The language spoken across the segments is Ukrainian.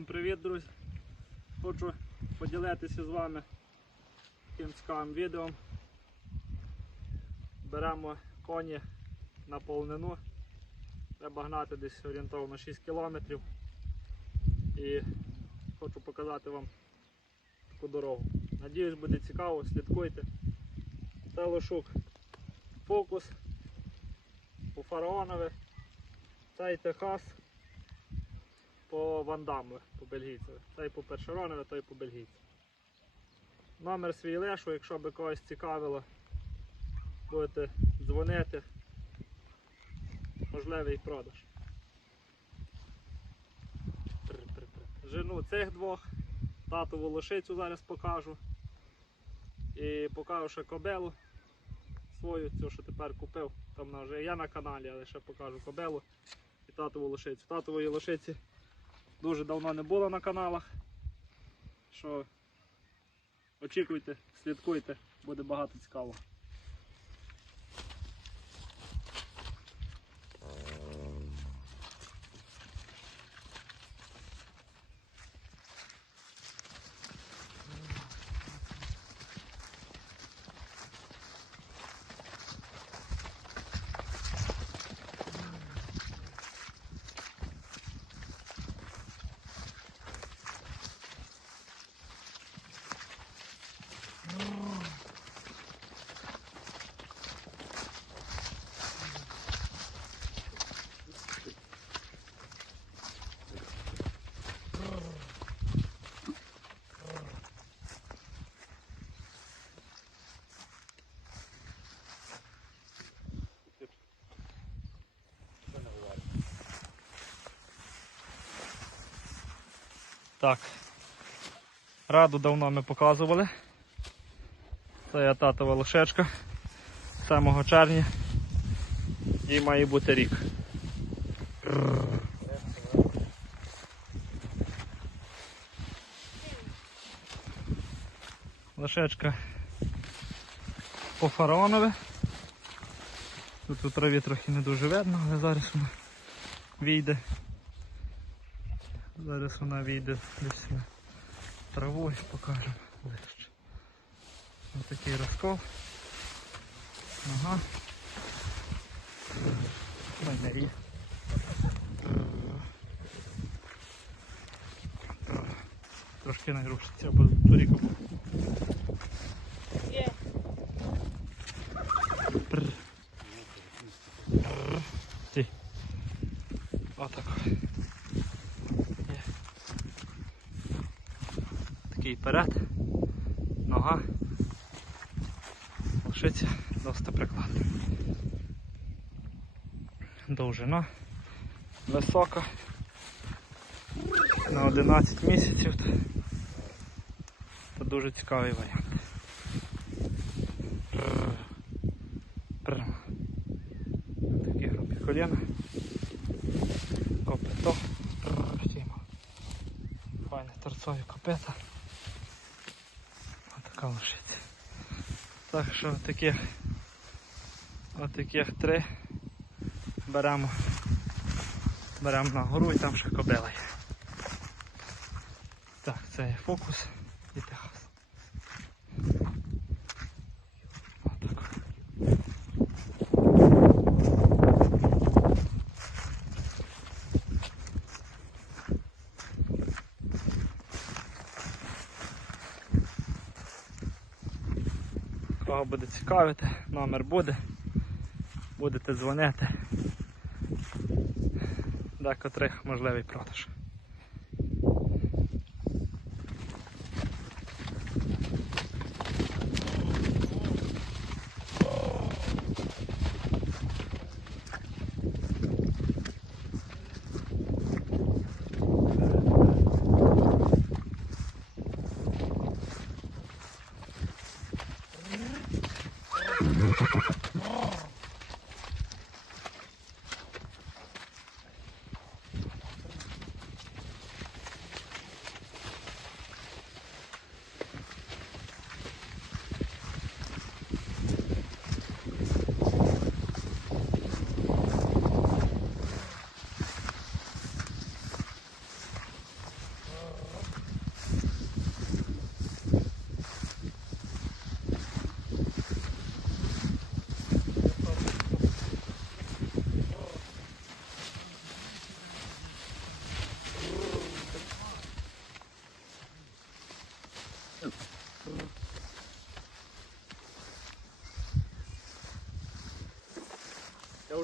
Всім привіт, друзі! Хочу поділитися з вами таким цікавим відео. Беремо коні на полнину. Треба гнати десь орієнтовно 6 кілометрів. І хочу показати вам таку дорогу. Надіюсь, буде цікаво, слідкуйте. Це лошук фокус по фараонове, цей Техас по Вандаму, по бельгійцеві. Той по першеронове, той по бельгійцю. Номер свій лишу, якщо би когось цікавило, будете дзвонити. Можливий продаж. Жену цих двох, татову лошицю зараз покажу. І покажу ще кобелу свою, цю, що тепер купив. Там вона вже є на каналі, але ще покажу кобелу і татову лошицю. Татової лошиці дуже давно не було на каналах. Що очікуйте, слідкуйте, буде багато цікавого. Так. Раду давно ми показували. Це є татова лошечка. 7 червня. Їй має бути рік. Лошечка по фараонове. Тут у траві трохи не дуже видно, але зараз вона вийде. Зараз вона вийде десь і покажемо ближче. Ось такий розкол. Ага. Банярі. Трошки не рушиться, бо торіка був. Є. Прр. Прр. Стій. Отак. Є. Такий перед. Нога. Лошиця досить прикладна. Довжина. Висока. На 11 місяців. Це дуже цікавий варіант. Такі грубі коліна. Копито. Файне торцові копита. Отака лошиця. Так що таких отаких три беремо беремо на гору і там ще кобила є. Так, це є фокус і техас. Отак. Кого буде цікавити, номер буде. Будете дзвонити. Декотрих можливий продаж.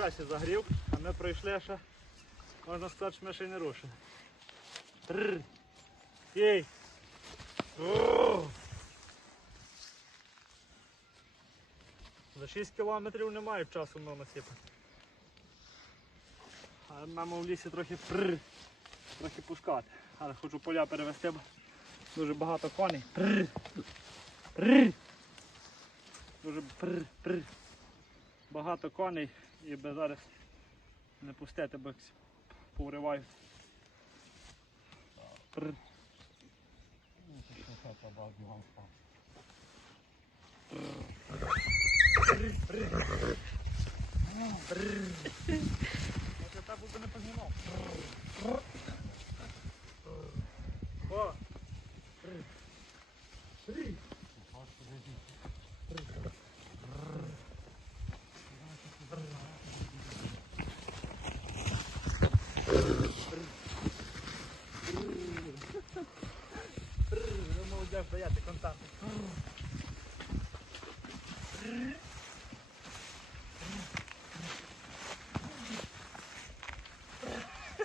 Я загрів, а ми пройшли ще, можна сказати, що ми ще й не рушили. Тррр. Єй! За 6 кілометрів немає часу мною насипати. А нам в лісі трохи пррр, трохи пускати. Але хочу поля перевести, бо дуже багато коней. Пррр. Пррр. Дуже пррр, пррр. Багато коней і би зараз не пустити, бо якось повривають. Пррр. Може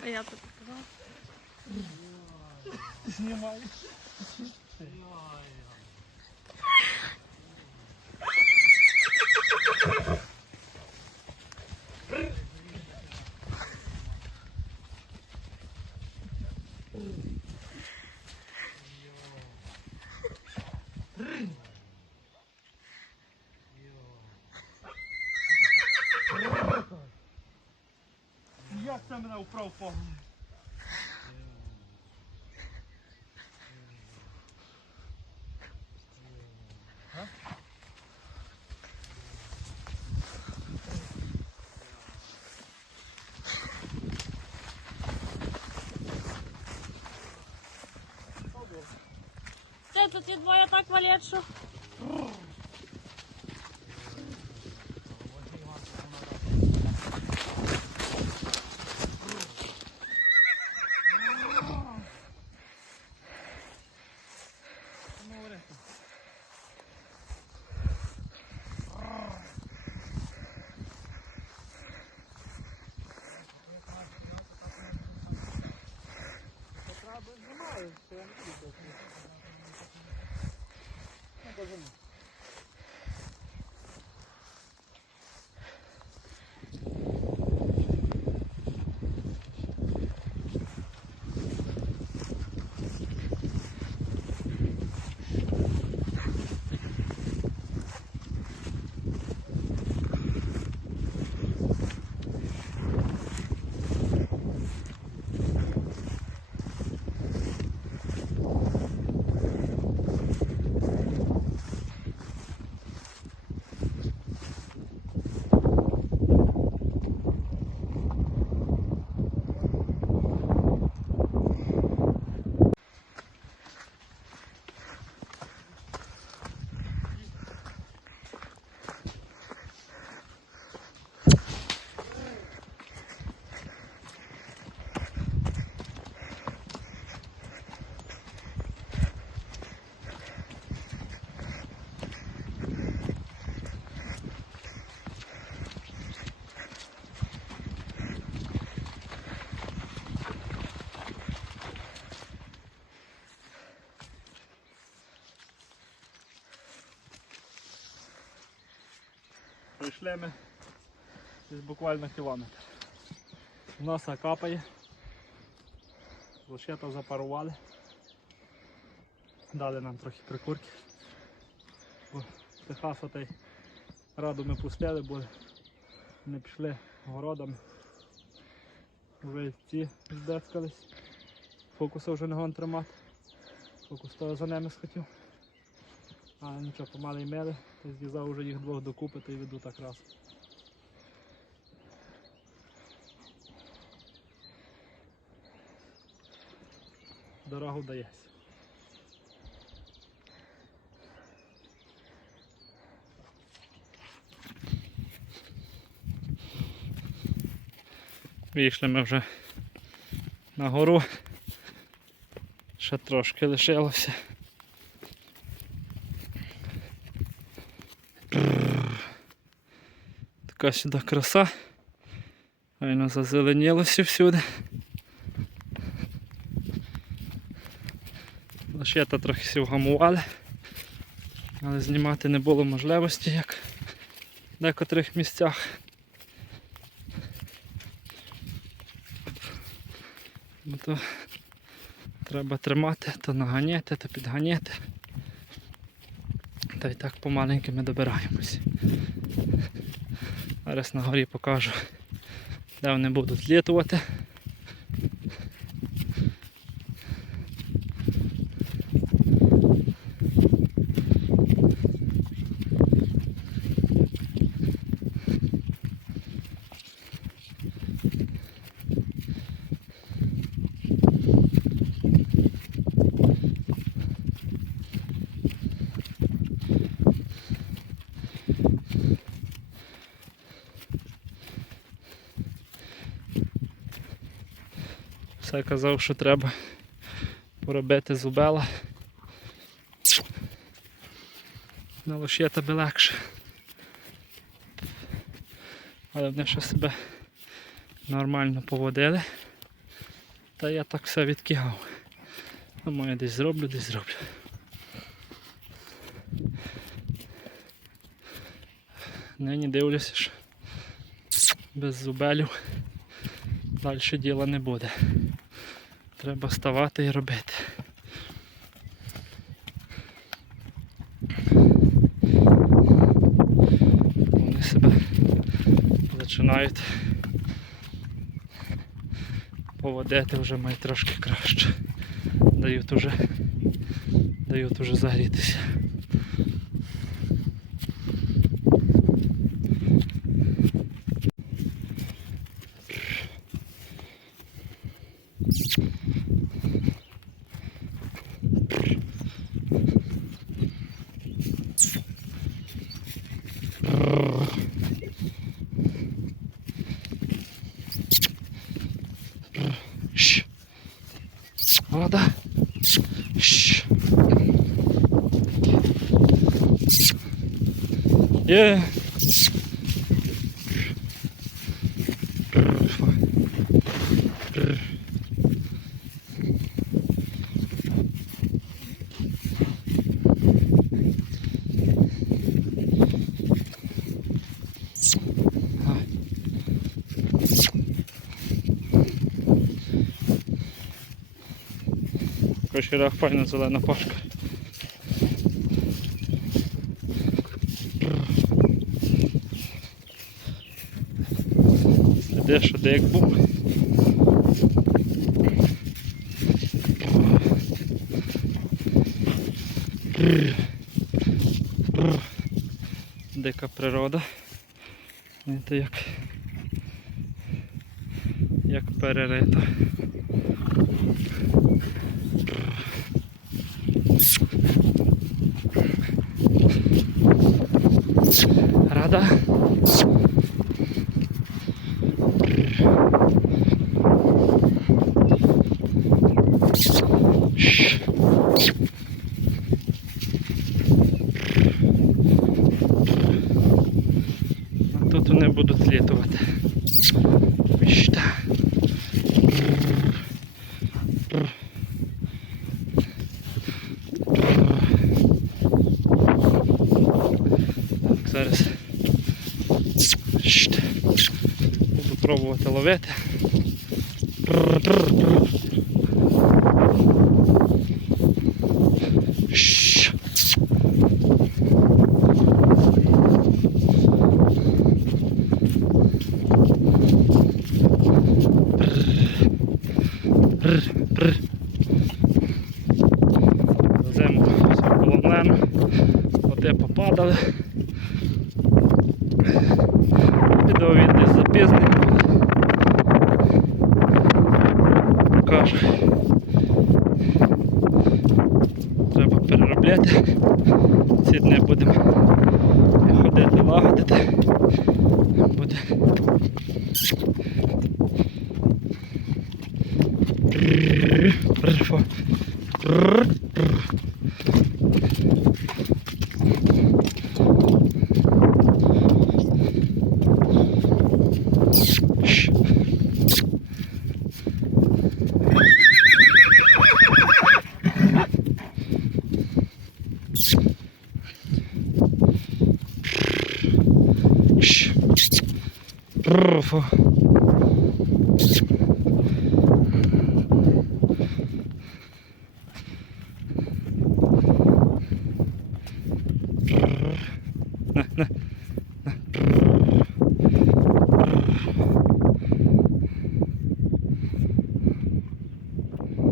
А я тут сказала. Знімаю. Як це мене вправ погнув? Це тут є двоє так валять, що. Прийшли ми десь буквально кілометр. З носа капає. Лошета запарували. Дали нам трохи прикурки. Бо Техас отей раду ми пустили, бо не пішли городами. Вже ці здецькались. Фокуса вже не гон тримати. Фокус того за ними схотів. А нічого, помали й мели, то зв'язав вже їх двох докупи та й веду так раз. Дорогу дається. Вийшли ми вже на гору. Ще трошки лишилося. Така сюди краса. Файно зазеленілося всюди. Лошета трохи сі вгамували, але знімати не було можливості, як в декотрих місцях. Бо то треба тримати, то наганяти, то підганяти. Та й так помаленьки ми добираємось. Зараз на горі покажу, де вони будуть літувати. Все казав, що треба поробити зубела. На лошета би легше. Але вони ще себе нормально поводили. Та я так все відкигав. Думаю, десь зроблю, десь зроблю. Нині дивлюся, що без зубелів далі діла не буде. Треба ставати і робити. Вони себе починають поводити вже має трошки краще. Дають уже, дають уже загрітися. Є. Кошерах файна зелена пашка. Де що де як був. Дика природа. Це як, як перерита. Рада? Шш. А Тут вони будуть літувати. Мішта. Так, зараз Шт. буду пробувати ловити. Веземо все полонено. Оте попадали. Відео він десь запізнення. Покажу. Треба переробляти. Ці дні будемо На.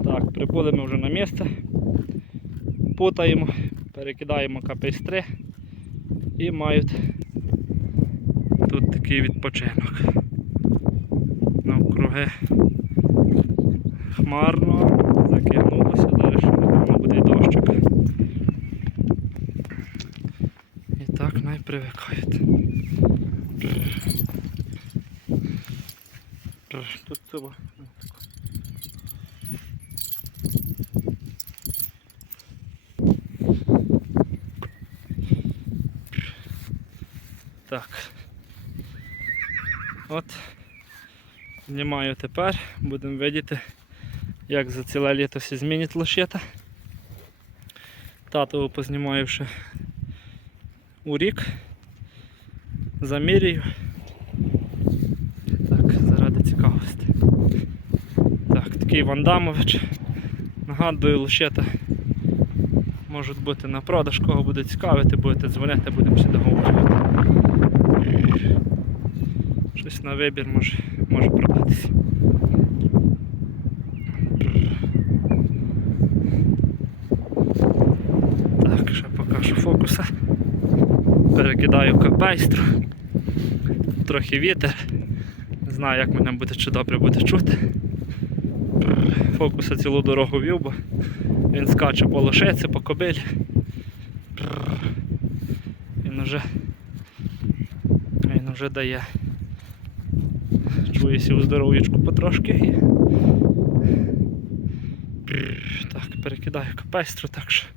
Так, прибули вже на місце. Путаємо, перекидаємо капейстри і мають тут такий відпочинок. Навкруги хмарно, закинулося, зараз ще напевно буде й дощик. І так най привикають. Тут цього. Так. От. Знімаю тепер, будемо видіти, як за ціле літо все змінить лошета. Тато познімаю ще у рік. Замірюю. Так, заради цікавості. Так, такий Вандамович. Нагадую, лошета можуть бути на продаж, кого буде цікавити, будете дзвонити, будемо ще договорювати. На вибір може, може продатися. Так, ще покажу фокуса. Перекидаю капейстру. Трохи вітер. Не знаю, як мене буде чи добре буде чути. Фокуса цілу дорогу вів, бо він скаче по лошиці, по кобилі. Він вже він вже дає. Чуюся у здоров'ячку потрошки. Так, перекидаю капестру, так що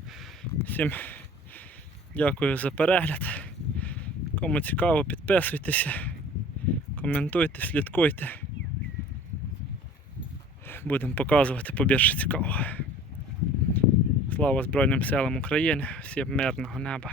всім дякую за перегляд. Кому цікаво, підписуйтеся, коментуйте, слідкуйте. Будемо показувати побільше цікавого. Слава Збройним силам України, всім мирного неба.